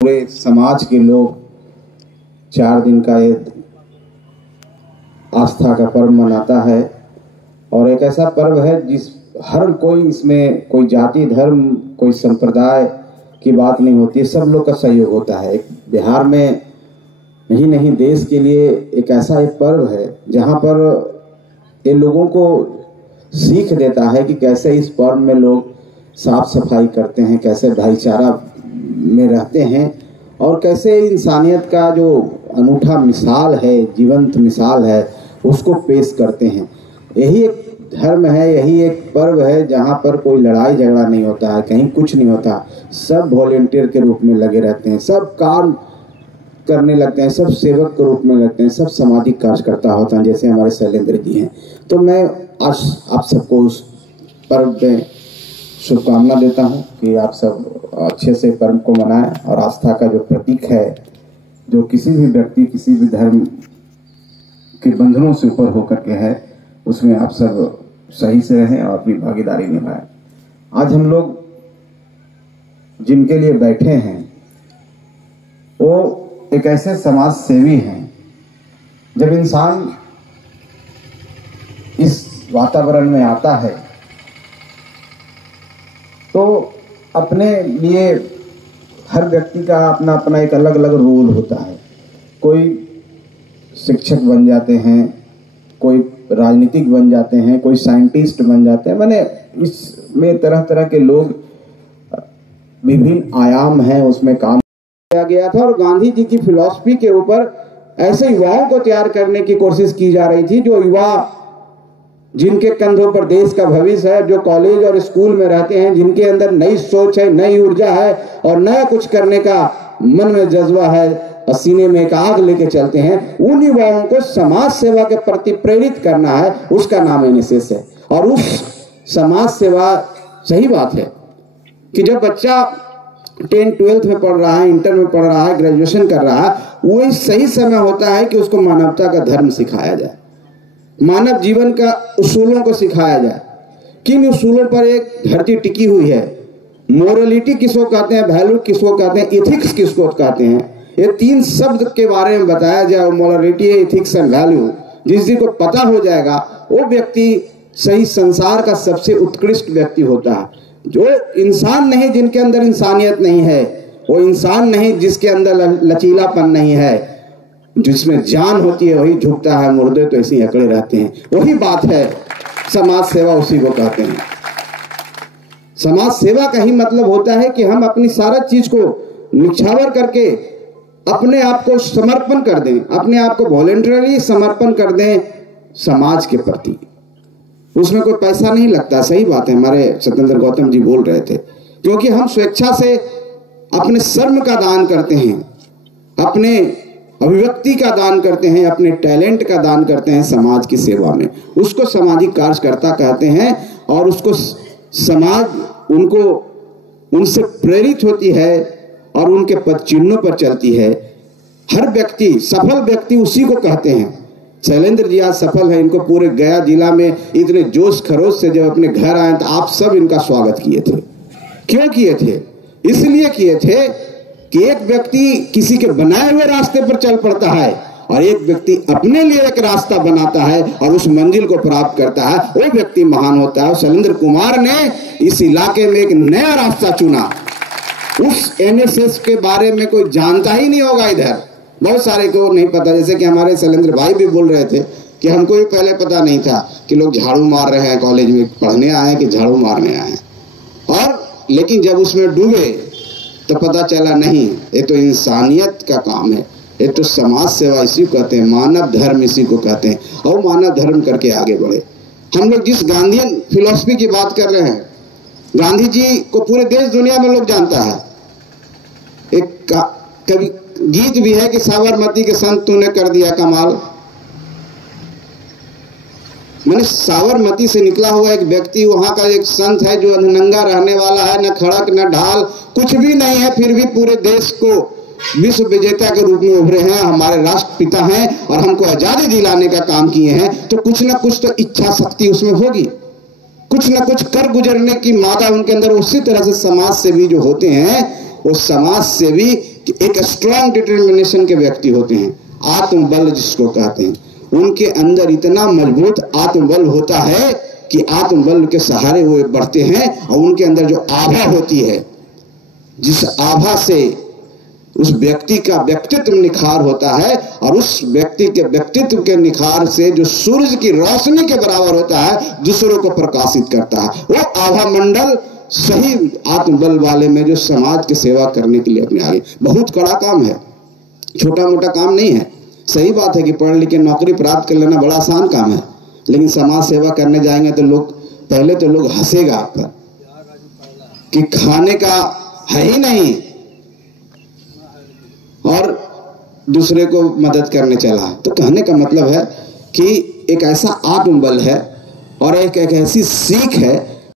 पूरे समाज के लोग 4 दिन का ये आस्था का पर्व मनाता है और एक ऐसा पर्व है जिस हर कोई इसमें कोई जाति धर्म कोई संप्रदाय की बात नहीं होती, सब लोग का सहयोग होता है। एक बिहार में ही नहीं देश के लिए एक ऐसा एक पर्व है जहाँ पर ये लोगों को सीख देता है कि कैसे इस पर्व में लोग साफ सफाई करते हैं, कैसे भाईचारा में रहते हैं और कैसे इंसानियत का जो अनूठा मिसाल है, जीवंत मिसाल है, उसको पेश करते हैं। यही एक धर्म है, यही एक पर्व है जहाँ पर कोई लड़ाई झगड़ा नहीं होता है, कहीं कुछ नहीं होता। सब वॉलेंटियर के रूप में लगे रहते हैं, सब काम करने लगते हैं, सब सेवक के रूप में लगते हैं, सब सामाजिक कार्यकर्ता होते हैं जैसे हमारे शैलेंद्र जी हैं। तो मैं आज आप सबको उस पर्व में शुभकामना देता हूं कि आप सब अच्छे से पर्व को मनाएं और आस्था का जो प्रतीक है, जो किसी भी व्यक्ति किसी भी धर्म के बंधनों से ऊपर होकर के है, उसमें आप सब सही से रहें और अपनी भागीदारी निभाएं। आज हम लोग जिनके लिए बैठे हैं वो एक ऐसे समाज सेवी हैं। जब इंसान इस वातावरण में आता है तो अपने लिए हर व्यक्ति का अपना अपना एक अलग अलग रोल होता है। कोई शिक्षक बन जाते हैं, कोई राजनीतिक बन जाते हैं, कोई साइंटिस्ट बन जाते हैं। मैंने इसमें तरह तरह के लोग विभिन्न आयाम हैं, उसमें काम किया गया था और गांधी जी की फिलॉसफी के ऊपर ऐसे युवाओं को तैयार करने की कोशिश की जा रही थी, जो युवा जिनके कंधों पर देश का भविष्य है, जो कॉलेज और स्कूल में रहते हैं, जिनके अंदर नई सोच है, नई ऊर्जा है और नया कुछ करने का मन में जज्बा है और सीने में एक आग लेके चलते हैं। उन युवाओं को समाज सेवा के प्रति प्रेरित करना है, उसका नाम एनएसएस है। और उस समाज सेवा, सही बात है कि जब बच्चा 10-12 में पढ़ रहा है, इंटर में पढ़ रहा है, ग्रेजुएशन कर रहा है, वो सही समय होता है कि उसको मानवता का धर्म सिखाया जाए, मानव जीवन का उसूलों को सिखाया जाए। किन उसूलों पर एक धरती टिकी हुई है, मोरलिटी किसको कहते हैं, वैल्यू किसको कहते हैं, इथिक्स किसको कहते हैं, ये 3 शब्द के बारे में बताया जाए। मोरलिटी, इथिक्स एंड वैल्यू जिस को पता हो जाएगा वो व्यक्ति सही संसार का सबसे उत्कृष्ट व्यक्ति होता है। जो इंसान नहीं जिनके अंदर इंसानियत नहीं है, वो इंसान नहीं जिसके अंदर लचीलापन नहीं है, जिसमें जान होती है वही झुकता है, मुर्दे तो ऐसे ही अकड़े रहते हैं। वही बात है समाज सेवा, उसी को कहते हैं। समाज सेवा का ही मतलब होता है कि हम अपनी सारा चीज को निछावर करके अपने आप को समर्पण कर दें, अपने आप को वॉलेंटरली समर्पण कर दें समाज के प्रति। उसमें कोई पैसा नहीं लगता, सही बात है, हमारे सत्येंद्र गौतम जी बोल रहे थे, क्योंकि हम स्वेच्छा से अपने श्रम का दान करते हैं, अपने अभिव्यक्ति का दान करते हैं, अपने टैलेंट का दान करते हैं समाज की सेवा में। उसको सामाजिक कार्यकर्ता कहते हैं और उसको समाज उनसे प्रेरित होती है और उनके पद चिन्हों पर चलती है। हर व्यक्ति, सफल व्यक्ति उसी को कहते हैं। शैलेंद्र जी आज सफल है, इनको पूरे गया जिला में इतने जोश खरोश से जब अपने घर आए तो आप सब इनका स्वागत किए थे। क्यों किए थे? इसलिए किए थे कि एक व्यक्ति किसी के बनाए हुए रास्ते पर चल पड़ता है और एक व्यक्ति अपने लिए एक रास्ता बनाता है और उस मंजिल को प्राप्त करता है, वो व्यक्ति महान होता है। शैलेंद्र कुमार ने इस इलाके में एक नया रास्ता चुना। उस एनएसएस के बारे में कोई जानता ही नहीं होगा इधर, बहुत सारे को नहीं पता। जैसे कि हमारे शैलेंद्र भाई भी बोल रहे थे कि हमको भी पहले पता नहीं था कि लोग झाड़ू मार रहे हैं, कॉलेज में पढ़ने आए कि झाड़ू मारने आए हैं। और लेकिन जब उसमें डूबे तो पता चला नहीं, ये तो इंसानियत का काम है, ये तो समाज सेवा इसी को कहते हैं, मानव धर्म इसी को कहते हैं। और मानव धर्म करके आगे बढ़े। हम लोग जिस गांधीयन फिलॉसफी की बात कर रहे हैं, गांधी जी को पूरे देश दुनिया में लोग जानता है। एक कभी गीत भी है कि साबरमती के संत तूने कर दिया कमाल। मैंने साबरमती से निकला हुआ एक व्यक्ति, वहां का एक संत है जो नंगा रहने वाला है, न खड़क न ढाल, कुछ भी नहीं है, फिर भी पूरे देश को विश्व विजेता के रूप में उभरे हैं, हमारे राष्ट्रपिता हैं और हमको आजादी दिलाने का काम किए हैं। तो कुछ न कुछ तो इच्छा शक्ति उसमें होगी, कुछ न कुछ कर गुजरने की मादा उनके अंदर। उसी तरह से समाज सेवी जो होते हैं वो समाज सेवी कि एक स्ट्रॉन्ग डिटर्मिनेशन के व्यक्ति होते हैं, आत्मबल जिसको कहते हैं, उनके अंदर इतना मजबूत आत्मबल होता है कि आत्मबल के सहारे वो बढ़ते हैं। और उनके अंदर जो आभा होती है, जिस आभा से उस व्यक्ति का व्यक्तित्व निखार होता है, और उस व्यक्ति के व्यक्तित्व के निखार से जो सूरज की रोशनी के बराबर होता है, दूसरों को प्रकाशित करता है, वो आभा मंडल सही आत्मबल वाले में जो समाज की सेवा करने के लिए अपने आगे। बहुत कड़ा काम है, छोटा मोटा काम नहीं है। सही बात है कि पढ़ लिख के नौकरी प्राप्त कर लेना बड़ा आसान काम है, लेकिन समाज सेवा करने जाएंगे तो पहले तो लोग हंसेगा आप पर कि खाने का है ही नहीं और दूसरे को मदद करने चला। तो कहने का मतलब है कि एक ऐसा आत्मबल है और एक ऐसी सीख है